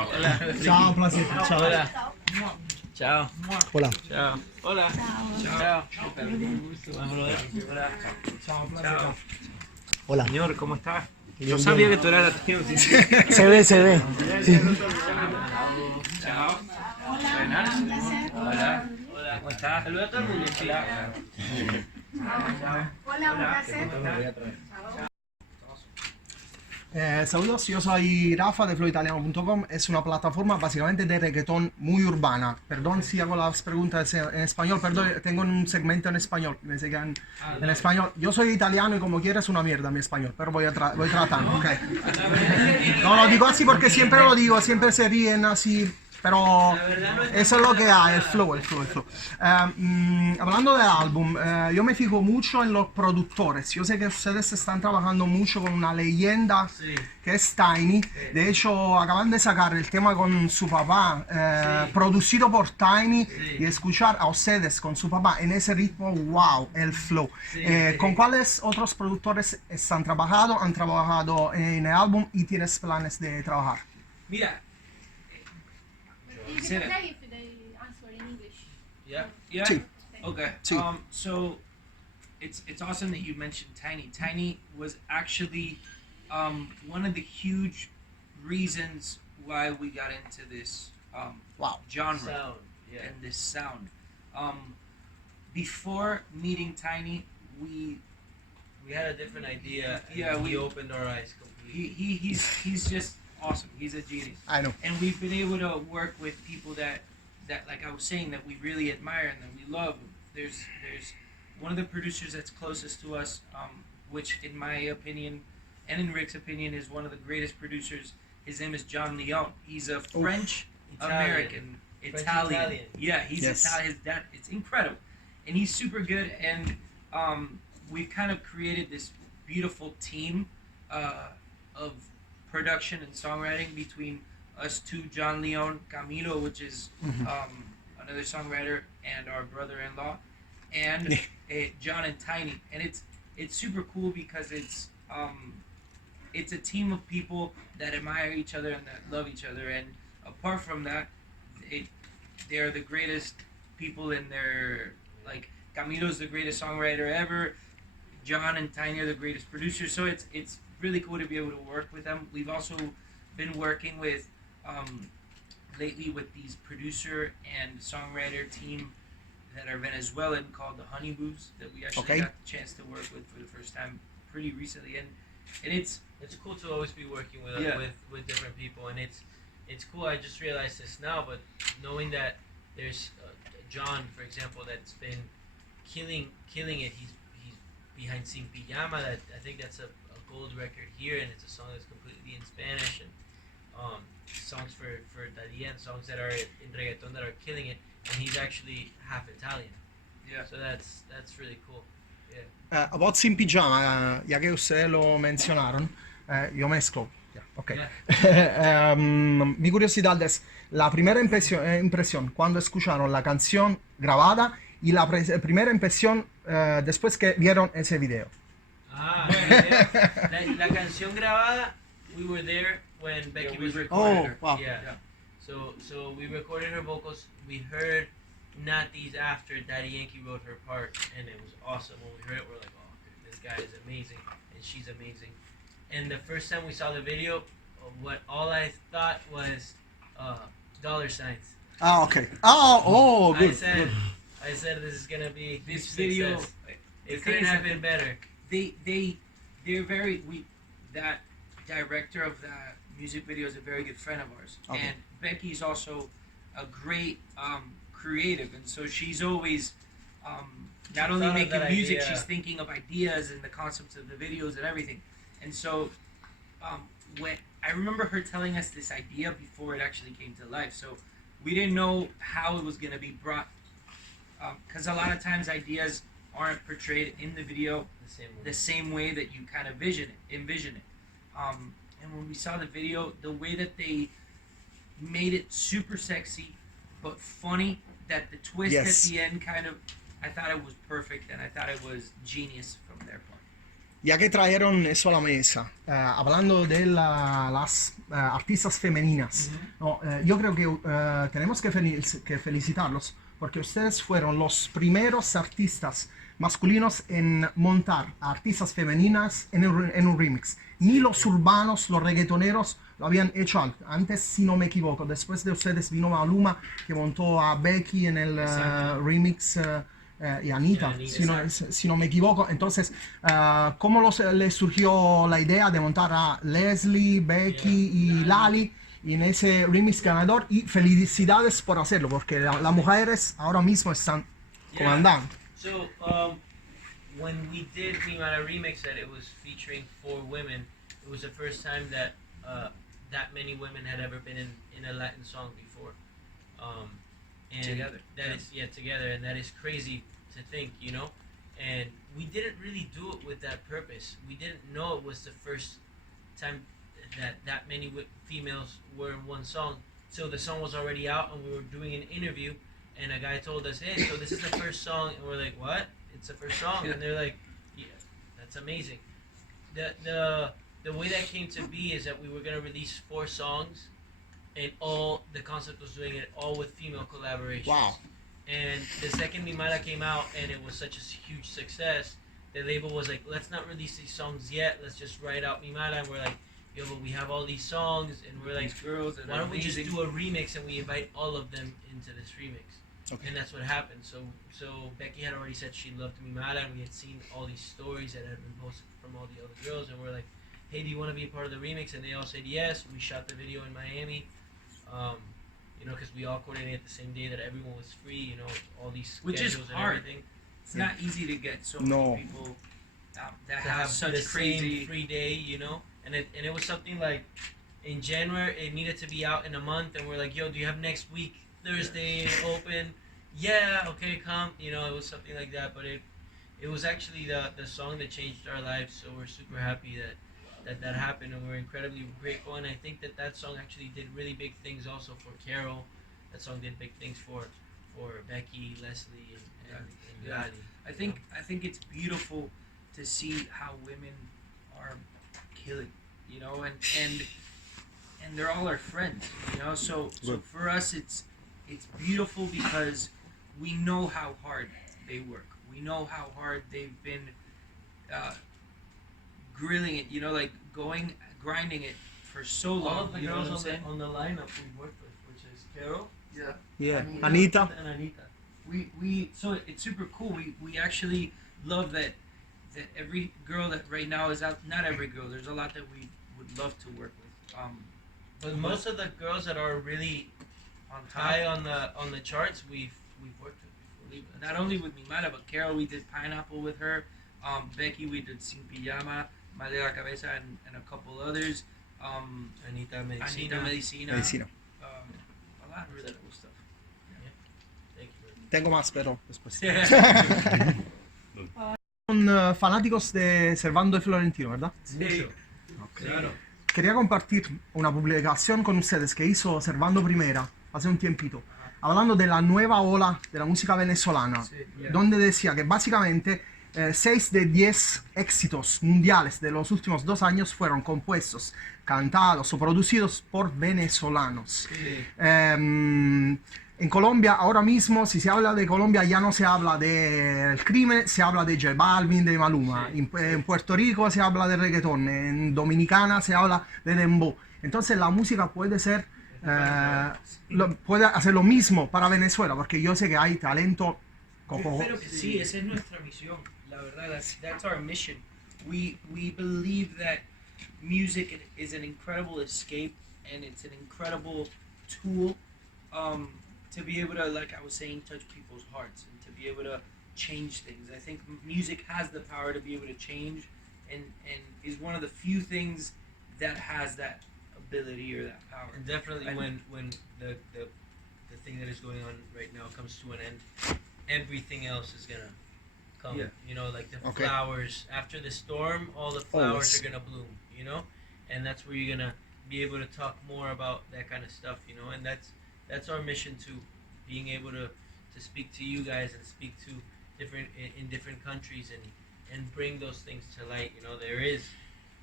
Ciao. Ciao, placer. Ciao. Hola. Ciao. Hola. Ciao. Hola. Ciao. Hola. Ciao, Ciao. Hola. Señor, ¿cómo estás? Bien, Yo sabía bien. que tú eras latino. Sí. Se ve, se ve. Sí. Chao. Buenas. Hola. Hola. ¿Cómo estás? Saluda a todo el mundo. Hola. Hola, un placer. Saludos, yo soy Rafa de flowitaliano.com. Es una plataforma básicamente de reggaetón muy urbana. Perdón si hago las preguntas en español, perdón, tengo un segmento en español. Me sigan en español. Yo soy italiano y como quieras una mierda mi español, pero voy tratando, ¿ok? No, lo digo así porque siempre lo digo, siempre se ríen así. Pero eso es lo que hay, el flow. Hablando del álbum, yo me fijo mucho en los productores. Yo sé que ustedes están trabajando mucho con una leyenda que es Tainy. De hecho, acaban de sacar el tema con su papá, producido por Tainy, y escuchar a ustedes con su papá en ese ritmo, wow, el flow. ¿Con cuáles otros productores han trabajado en el álbum y tienes planes de trabajar? Mira. Is it okay if they answer in English? Yeah. Sí. Okay. Sí. So it's awesome that you mentioned Tainy. Tainy was actually one of the huge reasons why we got into this Wow. genre Sound, yeah. and this sound. Before meeting Tainy, we had a different idea. And Yeah, he we- opened our eyes completely. he's just awesome. He's a genius. I know. And we've been able to work with people that like I was saying, that we really admire and that we love. There's one of the producers that's closest to us, which in my opinion and in Rick's opinion is one of the greatest producers. His name is John Leone. He's a French American Italian. Yeah, he's Yes. Italian. It's incredible, and he's super good. And we've kind of created this beautiful team of production and songwriting between us two, John Leone, Camilo, which is another songwriter, and our brother-in-law, and John and Tainy. And it's super cool because it's a team of people that admire each other and that love each other. And apart from that, they're the greatest people in their, like, Camilo's the greatest songwriter ever. John and Tainy are the greatest producers. So it's really cool to be able to work with them. We've also been working with lately with these producer and songwriter team that are Venezuelan called the Honeyboos, that we actually got the chance to work with for the first time pretty recently. And it's cool to always be working with with different people, and it's cool. I just realized this now, but knowing that there's John, for example, that's been killing it. He's behind Sin Pijama. That I think that's a gold record here, and it's a song that's completely in Spanish, and songs for Tainy, songs that are in reggaeton that are killing it, and he's actually half Italian. Yeah. So that's really cool. Yeah. About Sin Pijama, ya que ustedes lo mencionaron, yo mezclo. Ok. Mi curiosidad es la primera impresión cuando escucharon la canción grabada y la primera impresión después que vieron ese video. Bueno, la canción grabada, we were there when Becky was recording her. Wow. Yeah. So we recorded her vocals. We heard Nati's after Daddy Yankee wrote her part, and it was awesome. When we heard it, we're like, oh, this guy is amazing, and she's amazing. And the first time we saw the video, all I thought was dollar signs. Ah, okay. Oh, good. I said this is gonna be this success. video. It couldn't have been better. They're very that director of that music video is a very good friend of ours, and Becky's also a great creative, and so she's always not only making music, she's thinking of ideas and the concepts of the videos and everything. And so when I remember her telling us this idea before it actually came to life, so we didn't know how it was going to be brought, because a lot of times ideas aren't portrayed in the video the same way that you kind of envision it. And when we saw the video, the way that they made it super sexy but funny, that the twist at the end kind of, I thought it was perfect, and I thought it was genius from their part. Ya que trajeron eso a la mesa, hablando de las artistas femeninas, no, yo creo que tenemos que felicitarlos porque ustedes fueron los primeros artistas masculinos en montar a artistas femeninas en un remix. Ni los urbanos, los reggaetoneros lo habían hecho antes, si no me equivoco. Después de ustedes vino Maluma, que montó a Becky en el remix y Anita, si no me equivoco. Entonces, ¿cómo les surgió la idea de montar a Leslie, Becky y Lali en ese remix ganador? Y felicidades por hacerlo, porque las mujeres ahora mismo están comandando. So, when we did Mi Mala Remix that it was featuring 4 women, it was the first time that that many women had ever been in a Latin song before. And Together. Together, and that is crazy to think, you know? And we didn't really do it with that purpose. We didn't know it was the first time that many females were in one song. So the song was already out and we were doing an interview and a guy told us, hey, so this is the first song, and we're like, what? It's the first song? And they're like, yeah, that's amazing. The way that came to be is that we were gonna release 4 songs, and all the concept was doing it all with female collaborations. Wow. And the second Mi Mala came out and it was such a huge success, the label was like, let's not release these songs yet, let's just write out Mi Mala. And we're like, yo, but we have all these songs, and we're like, girls why don't we just do a remix and we invite all of them into this remix? Okay. And that's what happened. So Becky had already said she loved Mi Mala, and we had seen all these stories that had been posted from all the other girls, and we're like, hey, do you want to be a part of the remix? And they all said yes. We shot the video in Miami, you know, because we all coordinated the same day that everyone was free, you know, all these which is schedules hard. And everything. It's not easy to get so many people that have such the crazy same free day, you know. And it was something like in January it needed to be out in a month, and we're like, yo, do you have next week Thursday open? Yeah, okay, come. You know, it was something like that. But it was actually the song that changed our lives. So we're super happy that happened, and we're incredibly grateful. And I think that song actually did really big things also for Karol. That song did big things for Becky, Leslie, and Lali. I think it's beautiful to see how women are killing, you know, and they're all our friends, you know. So for us, it's beautiful because we know how hard they work. We know how hard they've been grilling it, you know, like grinding it for so long. All of the you know girls what I'm saying? on the lineup we worked with, which is Karol, Yeah, Anita. and Anita. We so it's super cool. We actually love that every girl that right now is out. Not every girl. There's a lot that we would love to work with. But most of the girls that are really on high on the charts, we've worked with before. not only with Mi Mala, but Karol, we did Pineapple with her. Becky, we did Sin Pijama, Mal de la Cabeza, and a couple others. Anita Medicina. Anita Medicina. Medicina. A lot of really cool stuff. Thank you. Tengo más, pero después. Yeah. Son fanáticos de Servando y Florentino, ¿verdad? Sí. Okay. Claro. Quería compartir una publicación con ustedes que hizo Servando Primera hace un tiempito, hablando de la nueva ola de la música venezolana, donde decía que básicamente 6 de 10 éxitos mundiales de los últimos 2 años fueron compuestos, cantados o producidos por venezolanos. Sí. En Colombia, ahora mismo, si se habla de Colombia, ya no se habla del crimen, se habla de J Balvin, de Maluma. Sí. En Puerto Rico se habla de reggaetón, en Dominicana se habla de dembow. Entonces la música puede ser, puede hacer lo mismo para Venezuela, porque yo sé que hay talento. Pero que sí, esa es nuestra misión. La verdad, that's our mission. We believe that music is an incredible escape, and it's an incredible tool to be able to, like I was saying, touch people's hearts and to be able to change things. I think music has the power to be able to change, and is one of the few things that has that ability or that power. And definitely when the thing that is going on right now comes to an end, everything else is gonna come. Yeah. You know, like the flowers after the storm, all the flowers are gonna bloom. You know, and that's where you're gonna be able to talk more about that kind of stuff. You know, and that's our mission too, being able to speak to you guys and speak to different countries and bring those things to light. You know, there is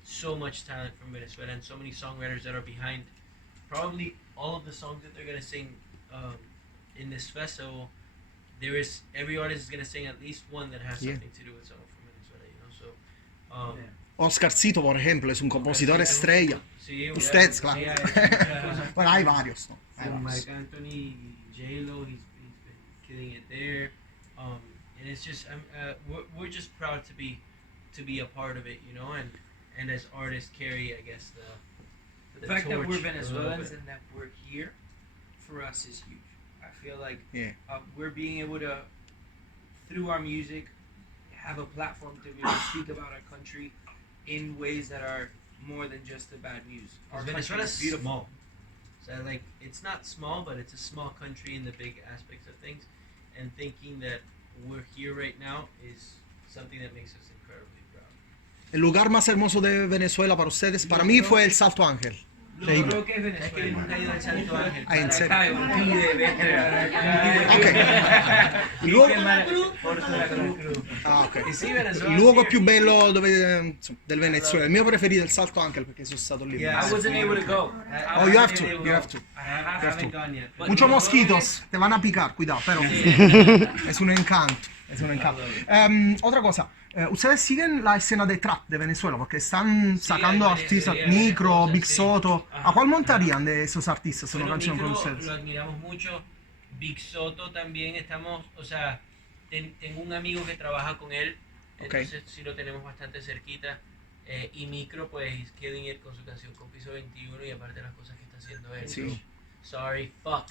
so much talent from Venezuela and so many songwriters that are behind probably all of the songs that they're gonna sing in this festival. Every artist is gonna sing at least one that has something to do with someone from Venezuela. You know, so. Oscarcito, por ejemplo, es un compositor estrella. Sí, Ustedes, claro. Bueno, hay varios, ¿no? Hay varios. Mike Anthony, J-Lo, he's been killing it there. And it's just, we're just proud to be a part of it, you know, and as artists carry, I guess, the fact that we're Venezuelans and that we're here, for us is huge. I feel like we're being able to, through our music, have a platform to be able to speak about our country in ways that are more than just the bad news. Our Venezuela is beautiful. small. So like, it's not small, but it's a small country in the big aspects of things. And thinking that we're here right now is something that makes us incredibly proud. El lugar más hermoso de Venezuela para ustedes, para mí fue el Salto Ángel. Yo creo que es Venezuela. Es que nunca he ido al Santo Ángel. Ah, ¿en serio? Acá, un pide, vete. Ok. Il luogo, ok. Sí, Venezuela. Il luogo più bello del Venezuela, il mio preferito è il Salto Ángel perché sono stato lì. I wasn't able to go. Oh, you have to, you have to. I haven't gone yet. Muchos mosquitos, te van a picar, cuidado, pero es un encanto, es un encanto. Otra cosa, ustedes siguen la escena de trap de Venezuela porque están sacando artistas, Micro, Big Soto. ¿A cuál montarían de esos artistas una canción con Micro ustedes? lo admiramos mucho. Big Soto también estamos, o sea, tengo un amigo que trabaja con él, entonces sí lo tenemos bastante cerquita. Y Micro, pues, he's killing it con su canción con Piso 21 y aparte las cosas que está haciendo él. Sí. Sorry, fuck.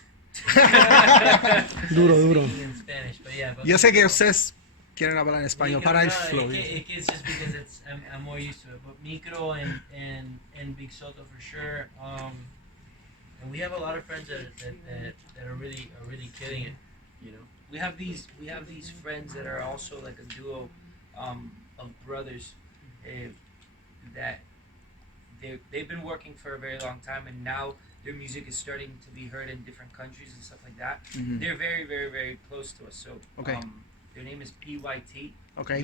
Duro. In Spanish, but yeah, Yo sé que ustedes quieren hablar en español para el flow. It's just because I'm more used to it. But Micro and Big Soto for sure. And we have a lot of friends that are really killing it. You know. We have these friends that are also like a duo of brothers that they've been working for a very long time, and now their music is starting to be heard in different countries and stuff like that. Mm-hmm. They're very, very, very close to us. So their name is PYT. Okay.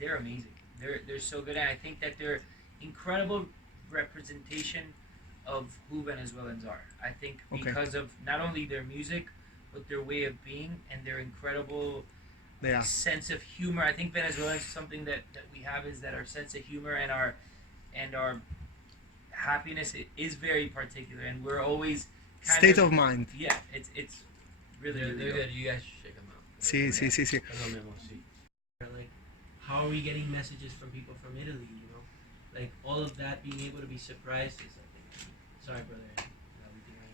They're amazing. They're so good, and I think that they're incredible representation of who Venezuelans are. I think because of not only their music, but their way of being and their incredible sense of humor. I think Venezuelans, something that we have is that our sense of humor and our happiness is very particular, and we're always State of mind. Yeah, it's really, They're really good. You guys should check them out. Sí. Like, how are we getting messages from people from Italy? You know, like all of that, being able to be surprised is something. Sorry, brother.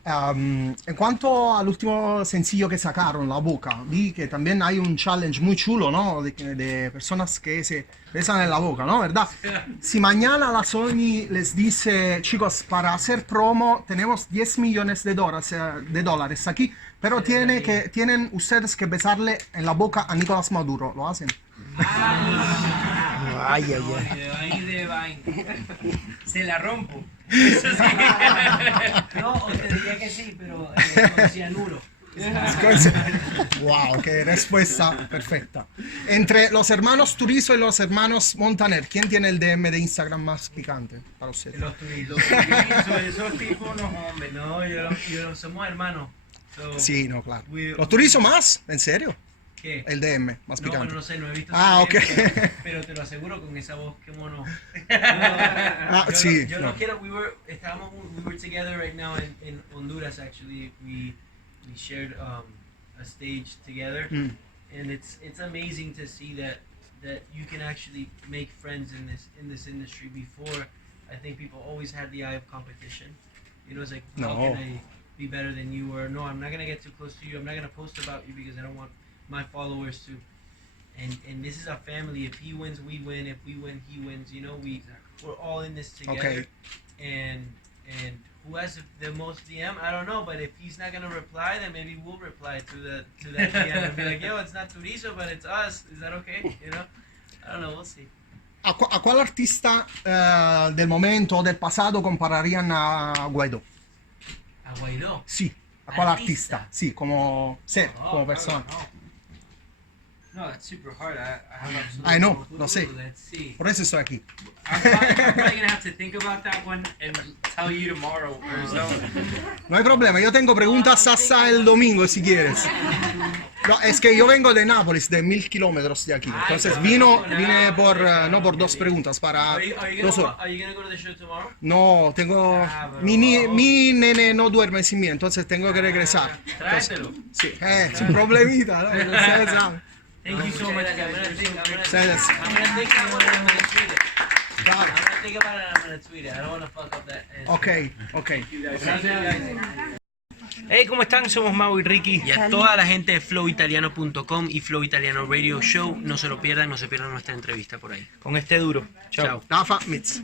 En cuanto al último sencillo que sacaron, La Boca, vi que también hay un challenge muy chulo, ¿no? De personas que se besan en la boca, ¿no? ¿Verdad? Si mañana la Sony les dice, chicos, para hacer promo tenemos 10 millones de dólares aquí, pero tienen ustedes que besarle en la boca a Nicolás Maduro, ¿lo hacen? Ay. Ahí de vaina. Se la rompo. Eso sí. No, o te diría que sí, pero con cianuro. Wow, qué respuesta perfecta. Entre los hermanos Turizo y los hermanos Montaner, ¿quién tiene el DM de Instagram más picante para usted? Los turizos, esos tipos no, hombre, no, yo somos hermanos. So, Sí, no, claro. ¿Los Turizo más? ¿En serio? ¿Qué? El DM más picante. No, no sé, no he visto. Ok. Pero te lo aseguro con esa voz, qué mono. Sí. Yo no quiero. We were together right now in Honduras. Actually, we shared a stage together, and it's amazing to see that you can actually make friends in this industry. Before, I think people always had the eye of competition. You know, it's like, how can I be better than you? Or no, I'm not gonna get too close to you. I'm not gonna post about you because I don't want my followers to. And this is a family. If he wins, we win. If we win, he wins. You know, we're all in this together. Okay. And who has the most DM? I don't know. But if he's not gonna reply, then maybe we'll reply to that DM and be like, yo, it's not Turizo, but it's us. Is that okay? You know, I don't know. We'll see. ¿A cuál artista del momento o del pasado compararían a Guaidó? ¿A Guaidó? Sí, ¿a cuál artista? Sí, como ser, como persona. No, that's super hard. I have absolutely I know, no lo sé. clue. Let's see. Por eso estoy aquí. I'm probably gonna have to think about that one and tell you tomorrow or so. No hay problema, yo tengo preguntas hasta el domingo si quieres. No, es que yo vengo de Nápoles, de 1000 kilómetros de aquí. Entonces vine por, no por dos preguntas, para Are you 2 horas. gonna go to the show tomorrow? No, tengo... Mi nene no duerme sin mí, entonces tengo que regresar. Tráetelo. Sí, es un problemita, ¿no? Ustedes saben. Thank you so much, guys. I'm gonna think Ustedes- about it and I'm gonna tweet it. Claro. I'm gonna think about it and I'm gonna tweet it. I don't want to fuck up that answer. Ok. Hey, ¿cómo están? Somos Mau y Ricky. Y a toda la gente de flowitaliano.com y Flow Italiano Radio Show, no se lo pierdan, no se pierdan nuestra entrevista por ahí. Con este duro. Chao. Chao. Rafa, Mitz.